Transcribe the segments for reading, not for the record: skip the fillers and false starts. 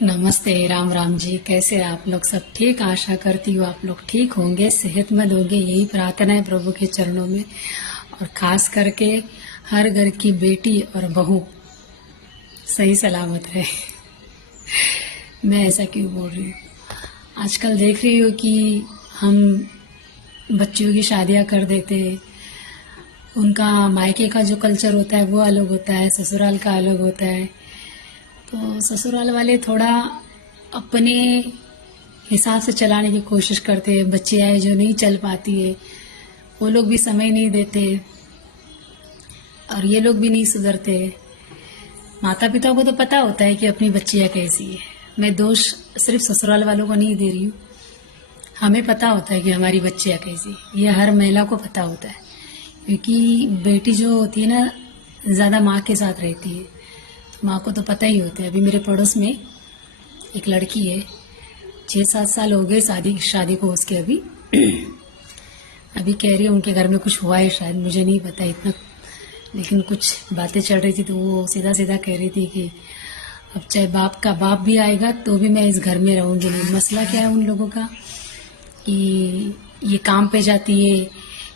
नमस्ते। राम राम जी। कैसे आप लोग? सब ठीक? आशा करती हूँ आप लोग ठीक होंगे, सेहतमंद होंगे। यही प्रार्थना है प्रभु के चरणों में। और खास करके हर घर की बेटी और बहू सही सलामत रहे। मैं ऐसा क्यों बोल रही हूँ? आजकल देख रही हूँ कि हम बच्चियों की शादियाँ कर देते हैं। उनका मायके का जो कल्चर होता है वो अलग होता है, ससुराल का अलग होता है। तो ससुराल वाले थोड़ा अपने हिसाब से चलाने की कोशिश करते हैं। बच्चे आए जो नहीं चल पाती है, वो लोग भी समय नहीं देते और ये लोग भी नहीं सुधरते। माता पिता को तो पता होता है कि अपनी बच्चियाँ कैसी है। मैं दोष सिर्फ ससुराल वालों को नहीं दे रही हूँ। हमें पता होता है कि हमारी बच्चियाँ कैसी, ये हर महिला को पता होता है। क्योंकि बेटी जो होती है ना, ज़्यादा माँ के साथ रहती है, तो माँ को तो पता ही होता है। अभी मेरे पड़ोस में एक लड़की है, 6-7 साल हो गए शादी शादी को उसके। अभी कह रही है उनके घर में कुछ हुआ है, शायद मुझे नहीं पता इतना, लेकिन कुछ बातें चल रही थी तो वो सीधा सीधा कह रही थी कि अब चाहे बाप का बाप भी आएगा तो भी मैं इस घर में रहूंगी नहीं। मसला क्या है उन लोगों का कि ये काम पे जाती है,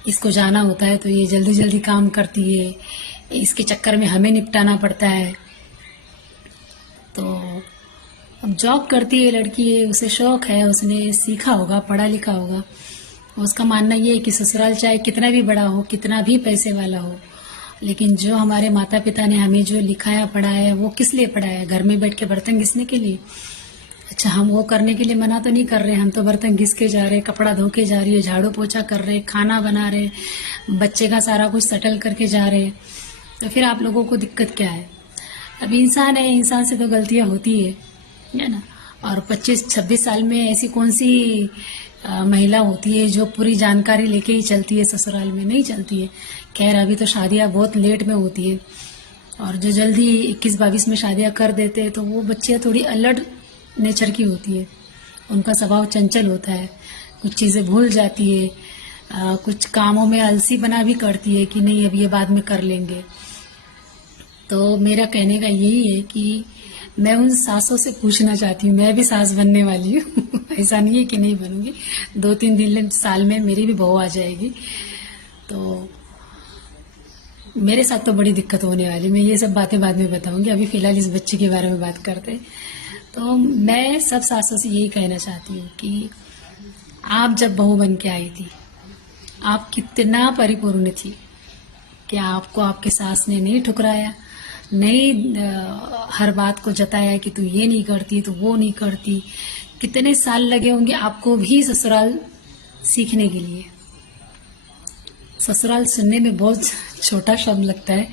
इसको जाना होता है तो ये जल्दी जल्दी काम करती है, इसके चक्कर में हमें निपटाना पड़ता है। तो अब जॉब करती है लड़की है, उसे शौक है, उसने सीखा होगा, पढ़ा लिखा होगा। उसका मानना ये है कि ससुराल चाहे कितना भी बड़ा हो, कितना भी पैसे वाला हो, लेकिन जो हमारे माता पिता ने हमें जो लिखाया पढ़ाया वो किस लिए पढ़ाया? घर में बैठ के बर्तन घिसने के लिए? अच्छा, हम वो करने के लिए मना तो नहीं कर रहे, हम तो बर्तन घिस के जा रहे, कपड़ा धो के जा रही है, झाड़ू पोछा कर रहे, खाना बना रहे, बच्चे का सारा कुछ सेटल करके जा रहे। तो फिर आप लोगों को दिक्कत क्या है? अब इंसान है, इंसान से तो गलतियां होती है ना। और 25-26 साल में ऐसी कौन सी महिला होती है जो पूरी जानकारी लेके ही चलती है? ससुराल में नहीं चलती है। खैर, अभी तो शादियां बहुत लेट में होती है, और जो जल्दी 21-22 में शादियां कर देते हैं तो वो बच्चियां थोड़ी अलर्ट नेचर की होती है। उनका स्वभाव चंचल होता है, कुछ चीज़ें भूल जाती है, कुछ कामों में आलसी बना भी करती है कि नहीं अब ये बाद में कर लेंगे। तो मेरा कहने का यही है कि मैं उन सासों से पूछना चाहती हूँ, मैं भी सास बनने वाली हूँ। ऐसा नहीं है कि नहीं बनूंगी, 2-3 दिन साल में मेरी भी बहू आ जाएगी। तो मेरे साथ तो बड़ी दिक्कत होने वाली, मैं ये सब बातें बाद में बताऊंगी। अभी फिलहाल इस बच्चे के बारे में बात करते हैं। तो मैं सब सासों से यही कहना चाहती हूँ कि आप जब बहू बन के आई थी, आप कितना परिपूर्ण थी कि आपको आपके सास ने नहीं ठुकराया, नहीं हर बात को जताया कि तू ये नहीं करती तो वो नहीं करती। कितने साल लगे होंगे आपको भी ससुराल सीखने के लिए। ससुराल सुनने में बहुत छोटा शब्द लगता है,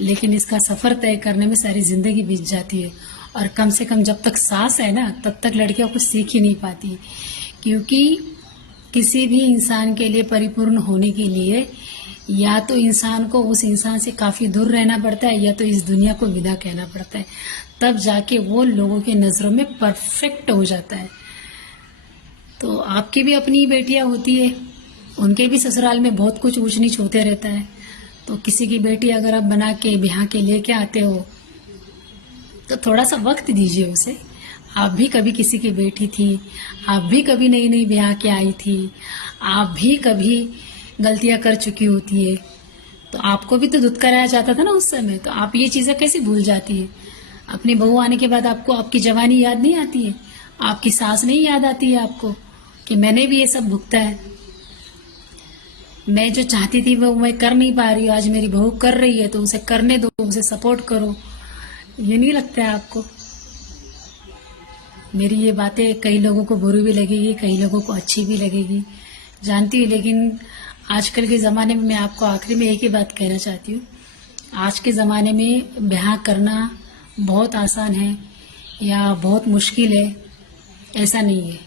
लेकिन इसका सफर तय करने में सारी जिंदगी बीत जाती है। और कम से कम जब तक सास है ना, तब तक लड़कियां कुछ सीख ही नहीं पाती। क्योंकि किसी भी इंसान के लिए परिपूर्ण होने के लिए या तो इंसान को उस इंसान से काफी दूर रहना पड़ता है, या तो इस दुनिया को विदा कहना पड़ता है, तब जाके वो लोगों की नजरों में परफेक्ट हो जाता है। तो आपकी भी अपनी बेटियां होती है, उनके भी ससुराल में बहुत कुछ ऊंच नीच होते रहता है। तो किसी की बेटी अगर आप बना के ब्याह के लेके आते हो तो थोड़ा सा वक्त दीजिए उसे। आप भी कभी किसी की बेटी थी, आप भी कभी नई नई ब्याह के आई थी, आप भी कभी गलतियां कर चुकी होती है। तो आपको भी तो दूध कराया जाता था ना उस समय, तो आप ये चीजें कैसे भूल जाती है? अपनी बहू आने के बाद आपको आपकी जवानी याद नहीं आती है? आपकी सास नहीं याद आती है आपको कि मैंने भी ये सब भुगता है? मैं जो चाहती थी वो मैं कर नहीं पा रही हूँ, आज मेरी बहू कर रही है तो उसे करने दो, उसे सपोर्ट करो। ये नहीं लगता है आपको? मेरी ये बातें कई लोगों को बुरी भी लगेगी, कई लोगों को अच्छी भी लगेगी, जानती हूँ। लेकिन आजकल के ज़माने में मैं आपको आखिरी में एक ही बात कहना चाहती हूँ। आज के ज़माने में ब्याह करना बहुत आसान है या बहुत मुश्किल है, ऐसा नहीं है।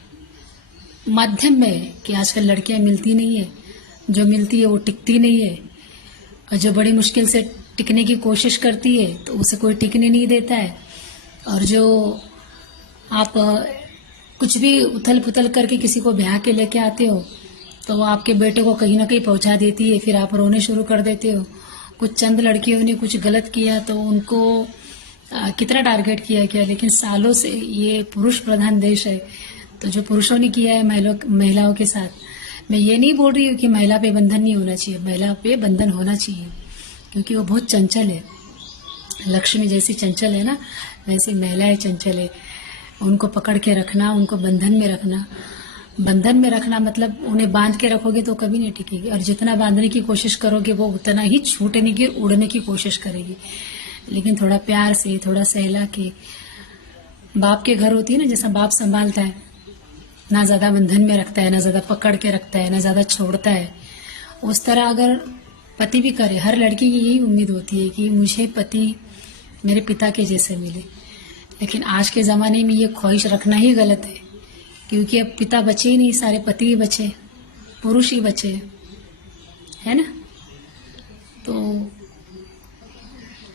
मध्यम में है कि आजकल लड़कियां मिलती नहीं है, जो मिलती है वो टिकती नहीं है, और जो बड़ी मुश्किल से टिकने की कोशिश करती है तो उसे कोई टिकने नहीं देता है। और जो आप कुछ भी उथल पुथल करके किसी को ब्याह के लेके आते हो तो वो आपके बेटे को कहीं ना कहीं पहुंचा देती है, फिर आप रोने शुरू कर देते हो। कुछ चंद लड़कियों ने कुछ गलत किया तो उनको कितना टारगेट किया गया, लेकिन सालों से ये पुरुष प्रधान देश है, तो जो पुरुषों ने किया है महिलाओं के साथ, मैं ये नहीं बोल रही हूँ कि महिला पे बंधन नहीं होना चाहिए, महिला पे बंधन होना चाहिए, क्योंकि वो बहुत चंचल है। लक्ष्मी जैसी चंचल है ना, वैसी महिलाएं चंचल है। उनको पकड़ के रखना, उनको बंधन में रखना, बंधन में रखना मतलब उन्हें बांध के रखोगे तो कभी नहीं टिकेगी, और जितना बांधने की कोशिश करोगे वो उतना ही छूटने की, उड़ने की कोशिश करेगी। लेकिन थोड़ा प्यार से, थोड़ा सहला के, बाप के घर होती है ना, जैसा बाप संभालता है, ना ज्यादा बंधन में रखता है, ना ज्यादा पकड़ के रखता है, ना ज्यादा छोड़ता है, उस तरह अगर पति भी करे। हर लड़की की यही उम्मीद होती है कि मुझे पति मेरे पिता के जैसे मिले, लेकिन आज के जमाने में ये ख्वाहिश रखना ही गलत है, क्योंकि अब पिता बचे ही नहीं, सारे पति ही बचे, पुरुष ही बचे, है ना। तो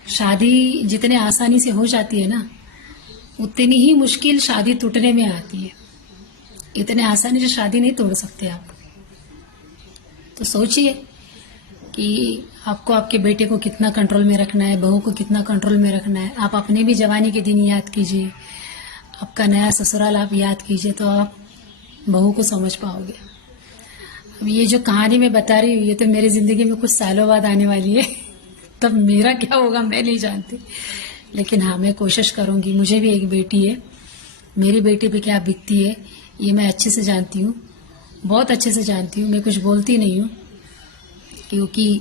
शादी जितने आसानी से हो जाती है ना, उतनी ही मुश्किल शादी टूटने में आती है। इतने आसानी से शादी नहीं तोड़ सकते आप। तो सोचिए कि आपको आपके बेटे को कितना कंट्रोल में रखना है, बहू को कितना कंट्रोल में रखना है। आप अपने भी जवानी के दिन याद कीजिए, आपका नया ससुराल आप याद कीजिए, तो आप बहू को समझ पाओगे। अब ये जो कहानी मैं बता रही हूँ, ये तो मेरी जिंदगी में कुछ सालों बाद आने वाली है तब मेरा क्या होगा मैं नहीं जानती, लेकिन हाँ, मैं कोशिश करूंगी। मुझे भी एक बेटी है, मेरी बेटी पे क्या बीतती है ये मैं अच्छे से जानती हूँ, बहुत अच्छे से जानती हूँ। मैं कुछ बोलती नहीं हूँ, क्योंकि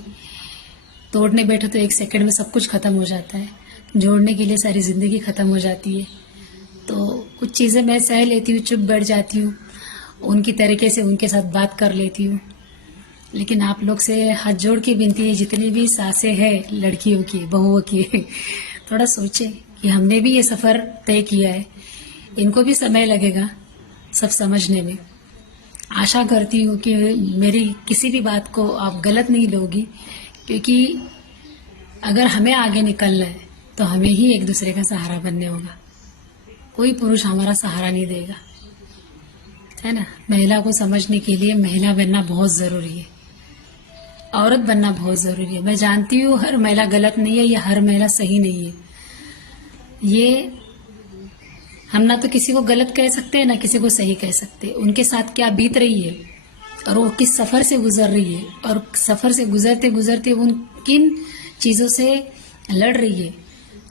तोड़ने बैठो तो एक सेकंड में सब कुछ खत्म हो जाता है, जोड़ने के लिए सारी जिंदगी खत्म हो जाती है। तो कुछ चीजें मैं सह लेती हूँ, चुप बैठ जाती हूँ, उनकी तरीके से उनके साथ बात कर लेती हूँ। लेकिन आप लोग से हाथ जोड़ के विनती है, जितनी भी सासें हैं लड़कियों की, बहुओं की, थोड़ा सोचें कि हमने भी ये सफर तय किया है, इनको भी समय लगेगा सब समझने में। आशा करती हूँ कि मेरी किसी भी बात को आप गलत नहीं लोगी, क्योंकि अगर हमें आगे निकलना है तो हमें ही एक दूसरे का सहारा बनने होगा। कोई पुरुष हमारा सहारा नहीं देगा, है ना। महिला को समझने के लिए महिला बनना बहुत जरूरी है, औरत बनना बहुत जरूरी है। मैं जानती हूँ हर महिला गलत नहीं है, या हर महिला सही नहीं है। ये हम ना तो किसी को गलत कह सकते हैं, ना किसी को सही कह सकते। उनके साथ क्या बीत रही है और वो किस सफर से गुजर रही है, और सफर से गुजरते गुजरते उन किन चीजों से लड़ रही है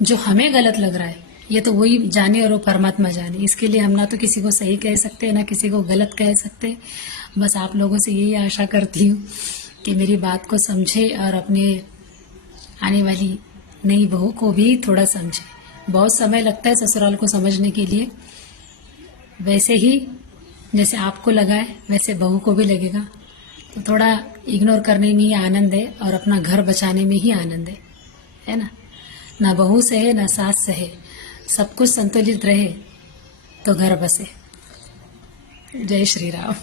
जो हमें गलत लग रहा है, ये तो वही जाने और वो परमात्मा जाने। इसके लिए हम ना तो किसी को सही कह सकते, ना किसी को गलत कह सकते। बस आप लोगों से यही आशा करती हूँ कि मेरी बात को समझे और अपने आने वाली नई बहू को भी थोड़ा समझे। बहुत समय लगता है ससुराल को समझने के लिए, वैसे ही जैसे आपको लगा है वैसे बहू को भी लगेगा। तो थोड़ा इग्नोर करने में ही आनंद है, और अपना घर बचाने में ही आनंद है ना। ना बहू सहे ना सास सहे, सब कुछ संतुलित रहे तो घर बसे। जय श्री राम।